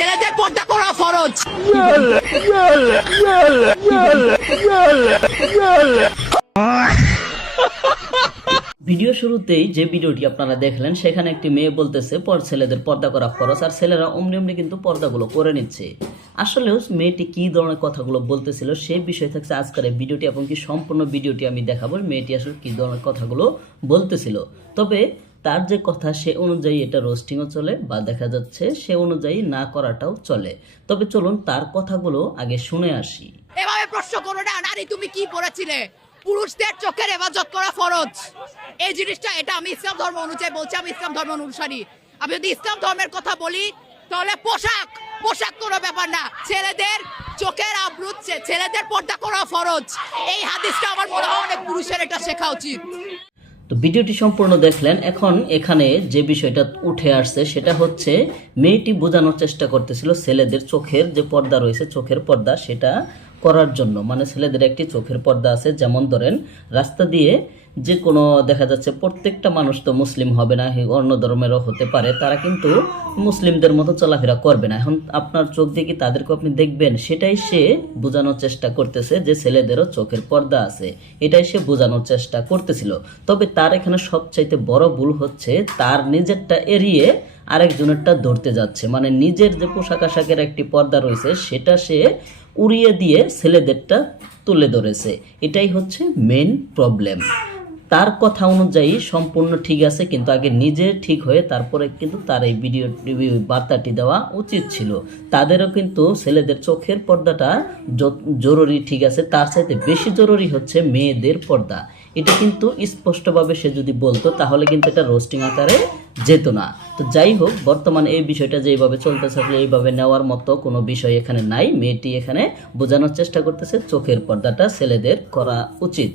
ছেলেদের পর্দা করা ফরজ। ভিডিও শুরুতেই যে ভিডিওটি আপনারা দেখলেন, সেখানে একটি মেয়ে বলতেছে, পর ছেলেদের পর্দা করা খরচ আর ছেলেরা অমনি অমনি কিন্তু পর্দাগুলো করে নিচ্ছে। আসলেও মেয়েটি কি ধরনের কথাগুলো বলতেছিল সেই বিষয় থাকছে আজকের এই ভিডিওটি এবং কি সম্পূর্ণ ভিডিওটি আমি দেখাবো, মেয়েটি আসলে কি ধরনের কথাগুলো বলতেছিল। তবে তার যে কথা সে অনুযায়ী এটা রোস্টিংও চলে বা দেখা যাচ্ছে সে অনুযায়ী না করাটাও চলে। তবে চলুন তার কথাগুলো আগে শুনে আসি। এভাবে প্রশ্ন করো না, নারী তুমি কি পড়েছিলে পুরুষদের চোখের হেফাজত করা ফরজ। এই জিনিসটা, এটা আমি ইসলাম ধর্ম অনুযায়ী বলছি, আমি ইসলাম ধর্ম অনুসারী। আমি যদি ইসলাম ধর্মের কথা বলি, তাহলে পোশাক পোশাক কোনো ব্যাপার না। ছেলেদের চোখের আবরুত ছে- ছেলেদের পর্দা করা ফরজ। এই হাদিসটা আমার মনে হয় অনেক পুরুষের এটা শেখা উচিত। তো ভিডিওটি সম্পূর্ণ দেখলেন। এখন এখানে যে বিষয়টা উঠে আসছে, সেটা হচ্ছে মেয়েটি বোঝানোর চেষ্টা করতেছিল ছেলেদের চোখের যে পর্দা রয়েছে, চোখের পর্দা সেটা করার জন্য। মানে ছেলেদের একটি চোখের পর্দা আছে, যেমন ধরেন রাস্তা দিয়ে যে কোনো দেখা যাচ্ছে প্রত্যেকটা মানুষ তো মুসলিম হবে না অন্য ধর্মেরও হতে পারে, তারা কিন্তু মুসলিমদের মতো চলাফেরা করবে না। এখন আপনার চোখ দিয়ে কি তাদেরকে আপনি দেখবেন, সেটাই সে বোঝানোর চেষ্টা করতেছে যে ছেলেদেরও চোখের পর্দা আছে, এটাই সে বোঝানোর চেষ্টা করতেছিল। তবে তার এখানে সবচাইতে বড় ভুল হচ্ছে, তার নিজেরটা এড়িয়ে আরেকজনেরটা ধরতে যাচ্ছে। মানে নিজের যে পোশাক আশাকের একটি পর্দা রয়েছে, সেটা সে উড়িয়ে দিয়ে ছেলেদেরটা তুলে ধরেছে। এটাই হচ্ছে মেন প্রবলেম তার কথা অনুযায়ী সম্পূর্ণ ঠিক আছে, কিন্তু আগে নিজে ঠিক হয়ে তারপরে কিন্তু তার এই ভিডিও বার্তাটি দেওয়া উচিত ছিল। তাদেরও কিন্তু ছেলেদের চোখের পর্দাটা জরুরি ঠিক আছে, তার চাইতে বেশি জরুরি হচ্ছে মেয়েদের পর্দা। এটা কিন্তু স্পষ্টভাবে সে যদি বলতো, তাহলে কিন্তু এটা রোস্টিং আকারে যেত না। তো যাই হোক, বর্তমানে এই বিষয়টা যেভাবে চলতে আসলে এইভাবে নেওয়ার মতো কোনো বিষয় এখানে নাই। মেয়েটি এখানে বোঝানোর চেষ্টা করতেছে, চোখের পর্দাটা ছেলেদের করা উচিত।